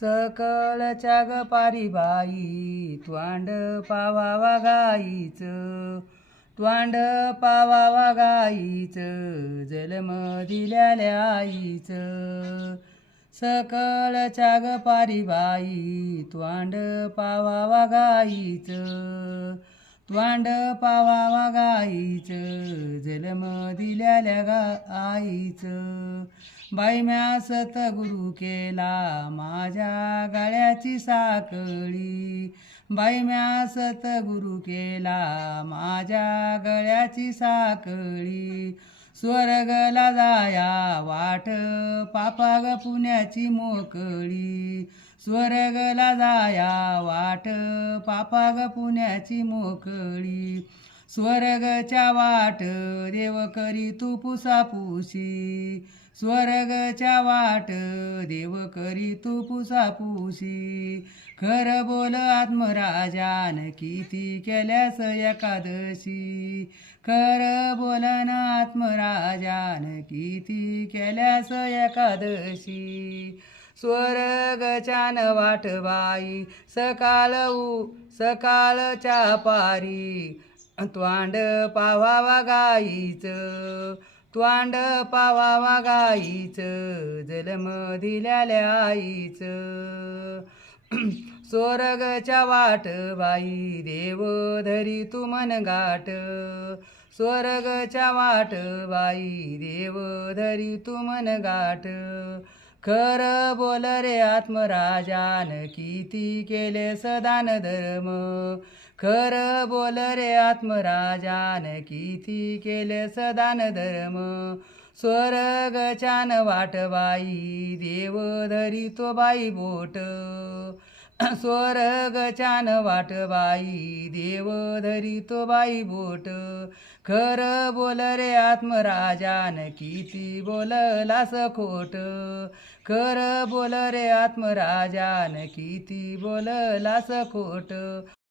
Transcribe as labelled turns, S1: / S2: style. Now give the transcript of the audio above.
S1: सकळच्या ग पारीबाई त्वांड पावावा गाईच. त्वांड पावावा गाईच जलम दिल्याल्या आईचं. सकळच्या ग पारीबाई त्वांड पावावा गाईच. त्वांड पावावा गाईच जलम दिल्याल्या गा आईचं. बाई म्या सतगुरु केला माझ्या गळ्याची साकळी बाई म्या सतगुरु केला माझ्या गळ्याची साकळी स्वर्गला जाया वाट पापाग पुण्याची मोकळी. स्वर्गला जाया वाट पापाग पुण्याची मोकळी. स्वर्गच्या वाट देव करी तू पुसापुशी स्वर्गच्या वाट देव करी तू पुसापुशी खरं बोल आत्मराजान किती केल्यास एकादशी. खरं बोलन आत्मराजान किती केल्यास एकादशी. स्वर्गच्यान वाटबाई सकाळ उ सकाळच्या पारी. त्वांड पावावा गाईचं त्वांड पावावा गाईच जलम दिल्याल्या आईचं. स्वर्गच्या वाट बाई देव धरी तू मन गाठ. स्वर्गच्या वाट बाई देव धरी तू मन गाठ. खर बोल रे आत्मराजान किती केले सदान धर्म. खर बोल रे आत्मराजान किती केले सदान धर्म. स्वर्ग वाट बाई देव धरी तो बाई बोट. स्वर्गच्यान वाट बाई देव धरी तो बाई बोट. खर बोल रे आत्मराजान किती बोललास खोट. खर बोल रे आत्मराजान किती बोललास खोट.